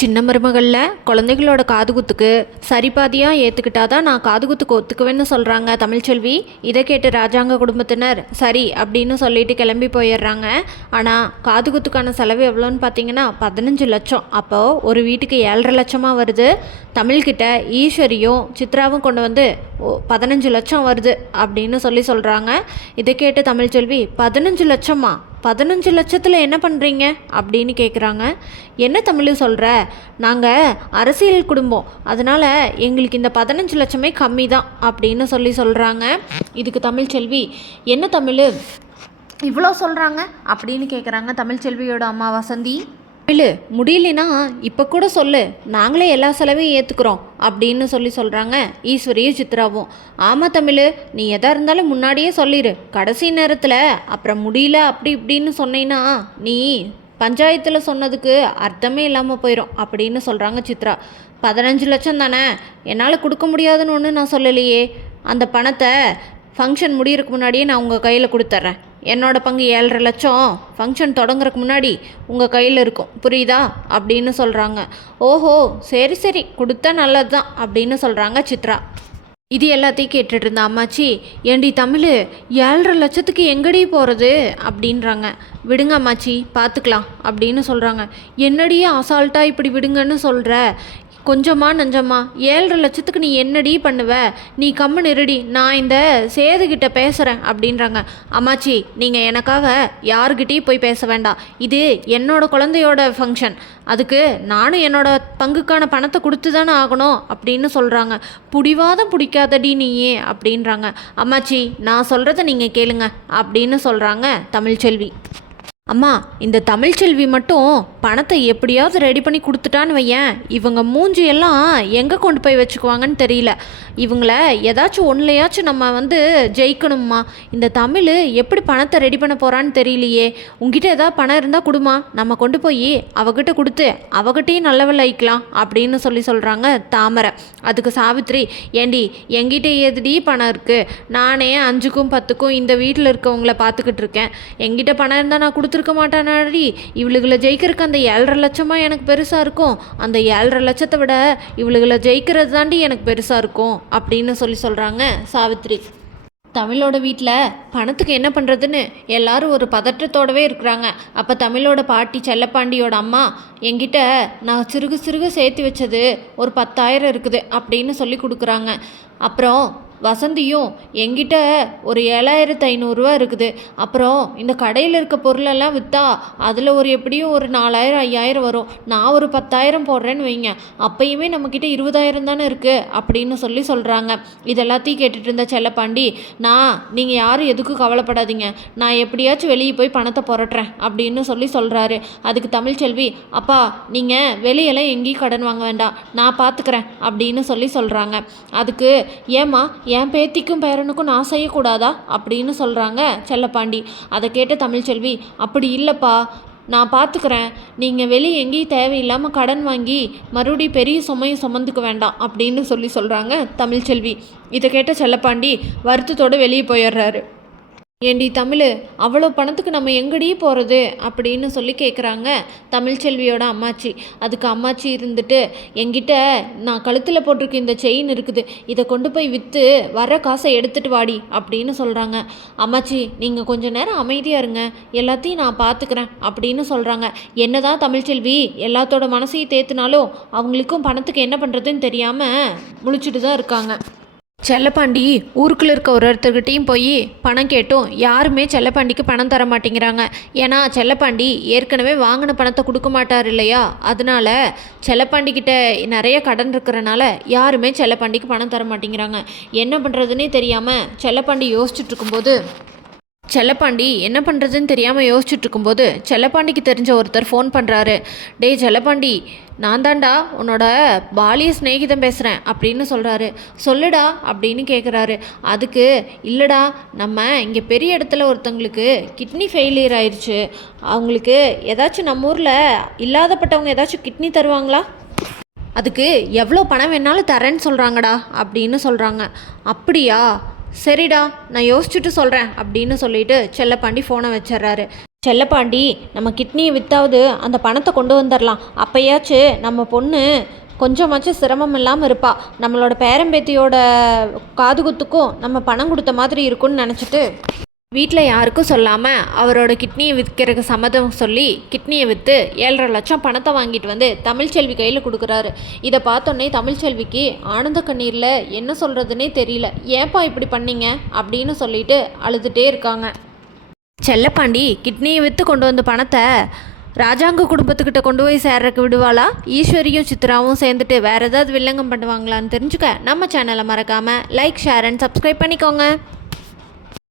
சின்ன மருமகளில் குழந்தைகளோட காதுகுத்துக்கு சரிபாதியாக ஏற்றுக்கிட்டாதான் நான் காதுகுத்துக்கு ஒத்துக்குவேன்னு சொல்கிறாங்க தமிழ்ச்செல்வி. இதை கேட்டு ராஜாங்க குடும்பத்தினர் சரி அப்படின்னு சொல்லிட்டு கிளம்பி போயிடுறாங்க. ஆனால் காதுகுத்துக்கான செலவு எவ்வளோன்னு பார்த்தீங்கன்னா 15 லட்சம். அப்போது ஒரு வீட்டுக்கு 7.5 லட்சமாக வருது. தமிழ்கிட்ட ஈஸ்வரியும் சித்ராவும் கொண்டு வந்து 15 லட்சம் வருது அப்படின்னு சொல்கிறாங்க. இதை கேட்டு தமிழ்ச்செல்வி 15 லட்சமா, 15 லட்சத்தில் என்ன பண்ணுறீங்க அப்படின்னு கேட்குறாங்க. என்ன தமிழ் சொல்கிற, நாங்கள் அரசியல் குடும்பம், அதனால் எங்களுக்கு இந்த 15 லட்சமே கம்மி தான் அப்படின்னு சொல்கிறாங்க. இதுக்கு தமிழ்ச்செல்வி என்ன தமிழ் இவ்வளோ சொல்கிறாங்க அப்படின்னு கேட்குறாங்க. தமிழ்ச்செல்வியோட அம்மா வசந்தி, தமிழ் முடியலனா இப்போ கூட சொல்லு, நாங்களே எல்லா செலவையும் ஏற்றுக்குறோம் அப்படின்னு சொல்கிறாங்க ஈஸ்வரியும் சித்ராவும். ஆமாம் தமிழ், நீ எதாக இருந்தாலும் முன்னாடியே சொல்லிடு, கடைசி நேரத்தில் அப்புறம் முடியல அப்படி இப்படின்னு சொன்னீன்னா நீ பஞ்சாயத்தில் சொன்னதுக்கு அர்த்தமே இல்லாமல் போயிடும் அப்படின்னு சொல்கிறாங்க சித்ரா. 15 லட்சம் தானே, என்னால் கொடுக்க முடியாதுன்னு ஒன்று நான் சொல்லலையே. அந்த பணத்தை ஃபங்க்ஷன் முடியறதுக்கு முன்னாடியே நான் உங்கள் கையில் கொடுத்துட்றேன். என்னோடய பங்கு 7.5 லட்சம் ஃபங்க்ஷன் தொடங்குறதுக்கு முன்னாடி உங்கள் கையில் இருக்கும், புரியுதா அப்படின்னு சொல்கிறாங்க. ஓஹோ சரி சரி, கொடுத்தா நல்லது தான் அப்படின்னு சொல்கிறாங்க சித்ரா. இது எல்லாத்தையும் கேட்டுட்டு இருந்த அம்மாச்சி, ஏண்டி தமிழ் 7.5 லட்சத்துக்கு எங்கடி போகிறது அப்படின்றாங்க. விடுங்க அம்மாச்சி பார்த்துக்கலாம் அப்படின்னு சொல்கிறாங்க. என்னடியே அசால்ட்டாக இப்படி விடுங்கன்னு சொல்கிற, கொஞ்சமா நஞ்சமா 7.5 லட்சத்துக்கு நீ என்னடி பண்ணுவ, நீ கம்முன்னு இருடி, நான் இந்த சேதுகிட்ட பேசுகிறேன் அப்படின்றாங்க. அம்மாச்சி நீங்கள் எனக்காக யாருக்கிட்டையும் போய் பேச வேண்டாம், இது என்னோட குழந்தையோட ஃபங்க்ஷன், அதுக்கு நானும் என்னோட பங்குக்கான பணத்தை கொடுத்து தானே ஆகணும் அப்படின்னு சொல்கிறாங்க. பிடிவாதம் பிடிக்காதடி நீயே அப்படின்றாங்க. அம்மாச்சி நான் சொல்கிறத நீங்கள் கேளுங்க அப்படின்னு சொல்கிறாங்க தமிழ்ச்செல்வி. அம்மா இந்த தமிழ்ச்செல்வி மட்டும் பணத்தை எப்படியாவது ரெடி பண்ணி கொடுத்துட்டான்னு வையேன், இவங்க மூஞ்சியெல்லாம் எங்கே கொண்டு போய் வச்சுக்குவாங்கன்னு தெரியல. இவங்கள ஏதாச்சும் ஒன்றுலையாச்சும் நம்ம ஜெயிக்கணும்மா. இந்த தமிழ் எப்படி பணத்தை ரெடி பண்ண போகிறான்னு தெரியலையே. உங்ககிட்ட ஏதாவது பணம் இருந்தால் கொடுமா, நம்ம கொண்டு போய் அவகிட்ட கொடுத்து அவகிட்டையும் நல்லவள் ஆயிக்கலாம் அப்படின்னு சொல்கிறாங்க தாமரை. அதுக்கு சாவித்ரி, ஏண்டி என்கிட்ட எதுடி பணம் இருக்குது, நானே 5க்கும் 10க்கும் இந்த வீட்டில் இருக்கவங்கள பார்த்துக்கிட்டு இருக்கேன், என்கிட்ட பணம் இருந்தால் நான் கொடுத்துருக்க மாட்டானாடி. இவளுகளை ஜெயிக்கிறதுக்கு அந்த 7.5 லட்சமாக எனக்கு பெருசாக இருக்கும், அந்த 7.5 லட்சத்தை விட இவளுகளை ஜெயிக்கிறது தாண்டி எனக்கு பெருசாக இருக்கும் அப்படின்னு சொல்கிறாங்க சாவித்ரி. தமிழோட வீட்டில் பணத்துக்கு என்ன பண்ணுறதுன்னு எல்லாரும் ஒரு பதற்றத்தோடவே இருக்கிறாங்க. அப்போ தமிழோட பாட்டி செல்லப்பாண்டியோட அம்மா, என்கிட்ட நான் சிறுகு சிறுகு சேர்த்து வச்சது ஒரு 10,000 இருக்குது அப்படின்னு கொடுக்குறாங்க. அப்புறம் வசந்தியும் என்கிட்ட ஒரு 7,500 இருக்குது, அப்புறம் இந்த கடையில் இருக்க பொருளெல்லாம் விற்றா அதில் எப்படியும் ஒரு 4,000 5,000 வரும், நான் ஒரு 10,000 போடுறேன்னு வைங்க, அப்பயுமே நம்மக்கிட்ட 20,000 தானே இருக்குது அப்படின்னு சொல்கிறாங்க. இது எல்லாத்தையும் கேட்டுட்டு இருந்த செல்லப்பாண்டி, நீங்கள் யாரும் எதுக்கும் கவலைப்படாதீங்க, நான் எப்படியாச்சும் வெளியே போய் பணத்தை புரட்டுறேன் அப்படின்னு சொல்கிறாரு. அதுக்கு தமிழ்ச்செல்வி, அப்பா நீங்கள் வெளியெல்லாம் எங்கேயும் கடன் வாங்க வேண்டாம், நான் பார்த்துக்கிறேன் அப்படின்னு சொல்கிறாங்க. அதுக்கு ஏம்மா என் பேத்திக்கும் பேரனுக்கும் நான் செய்யக்கூடாதா அப்படின்னு சொல்கிறாங்க செல்லப்பாண்டி. அதை கேட்ட தமிழ்ச்செல்வி, அப்படி இல்லைப்பா, நான் பார்த்துக்கிறேன், நீங்கள் வெளியே எங்கேயும் தேவையில்லாமல் கடன் வாங்கி மறுபடியும் பெரிய சுமையும் சுமந்துக்க வேண்டாம் அப்படின்னு சொல்கிறாங்க தமிழ்ச்செல்வி. இதை கேட்ட செல்லப்பாண்டி வருத்தத்தோடு வெளியே போயிடுறாரு. ஏண்டி தமிழ், அவ்வளோ பணத்துக்கு நம்ம எங்கடி போகிறது அப்படின்னு கேட்குறாங்க தமிழ்ச்செல்வியோட அம்மாச்சி. அதுக்கு அம்மாச்சி இருந்துட்டு, என்கிட்ட நான் கழுத்தில் போட்டிருக்க இந்த செயின் இருக்குது, இதை கொண்டு போய் விற்று வர காசை எடுத்துகிட்டு வாடி அப்படின்னு சொல்கிறாங்க. அம்மாச்சி நீங்கள் கொஞ்சம் நேரம் அமைதியாக இருங்க, எல்லாத்தையும் நான் பார்த்துக்கிறேன் அப்படின்னு சொல்கிறாங்க. என்ன தான் தமிழ்ச்செல்வி எல்லாத்தோட மனசையும் தேத்துனாலும் அவங்களுக்கும் பணத்துக்கு என்ன பண்ணுறதுன்னு தெரியாமல் முழிச்சிட்டு தான் இருக்காங்க. செல்லப்பாண்டி ஊருக்குள்ளே இருக்க ஒருத்தர்கிட்டையும் போய் பணம் கேட்டும் யாருமே செல்லப்பாண்டிக்கு பணம் தர மாட்டேங்கிறாங்க. ஏன்னா செல்லப்பாண்டி ஏற்கனவே வாங்கின பணத்தை கொடுக்க மாட்டார் இல்லையா, அதனால செல்லப்பாண்டிக்கிட்ட நிறைய கடன் இருக்கிறனால யாருமே செல்லப்பாண்டிக்கு பணம் தர மாட்டேங்கிறாங்க. என்ன பண்ணுறதுன்னே தெரியாமல் செல்லப்பாண்டி யோசிச்சுட்டு இருக்கும்போது செல்லப்பாண்டி என்ன பண்ணுறதுன்னு தெரியாமல் யோசிச்சுட்டு இருக்கும்போது செல்லப்பாண்டிக்கு தெரிஞ்ச ஒருத்தர் ஃபோன் பண்ணுறாரு. டேய் செல்லப்பாண்டி, நான் தாண்டா உன்னோட பாலிய ஸ்நேகிதம் பேசுகிறேன் அப்படின்னு சொல்கிறாரு. சொல்லுடா அப்படின்னு கேட்குறாரு. அதுக்கு இல்லைடா, நம்ம இங்கே பெரிய இடத்துல ஒருத்தவங்களுக்கு கிட்னி ஃபெயிலியர் ஆயிடுச்சு, அவங்களுக்கு ஏதாச்சும் நம்ம ஊரில் இல்லாதப்பட்டவங்க ஏதாச்சும் கிட்னி தருவாங்களா, அதுக்கு எவ்வளோ பணம் வேணாலும் தரேன்னு சொல்கிறாங்கடா அப்படின்னு சொல்கிறாங்க. அப்படியா, சரிடா நான் யோசிச்சுட்டு சொல்கிறேன் அப்படின்னு சொல்லிட்டு செல்லப்பாண்டி ஃபோனை வச்சிட்றாரு. செல்லப்பாண்டி, நம்ம கிட்னியை வித்தாவது அந்த பணத்தை கொண்டு வந்துடலாம். அப்பயாச்சும் நம்ம பொண்ணு கொஞ்சமாச்சும் சிரமம் இல்லாமல் இருப்பா. நம்மளோட பேரம்பேத்தியோட காதுகுத்துக்கும் நம்ம பணம் கொடுத்த மாதிரி இருக்கும்னு நினச்சிட்டு வீட்டில் யாருக்கும் சொல்லாமல் அவரோட கிட்னியை விற்கிறதுக்கு சம்மதம் சொல்லி கிட்னியை விற்று 7.5 லட்சம் பணத்தை வாங்கிட்டு வந்து தமிழ்ச்செல்வி கையில் கொடுக்குறாரு. இதை பார்த்தோன்னே தமிழ்ச்செல்விக்கு ஆனந்த கண்ணீரில் என்ன சொல்கிறதுனே தெரியல. ஏன்பா இப்படி பண்ணீங்க அப்படின்னு சொல்லிட்டு அழுதுகிட்டே இருக்காங்க. செல்லப்பாண்டி கிட்னியை விற்று கொண்டு வந்த பணத்தை ராஜாங்க குடும்பத்துக்கிட்ட கொண்டு போய் சேர்றதுக்கு விடுவாளா? ஈஸ்வரியும் சித்ராவும் சேர்ந்துட்டு வேறு ஏதாவது வில்லங்கம் பண்ணுவாங்களான்னு தெரிஞ்சுக்க நம்ம சேனலை மறக்காமல் லைக், ஷேர் அண்ட் சப்ஸ்கிரைப் பண்ணிக்கோங்க.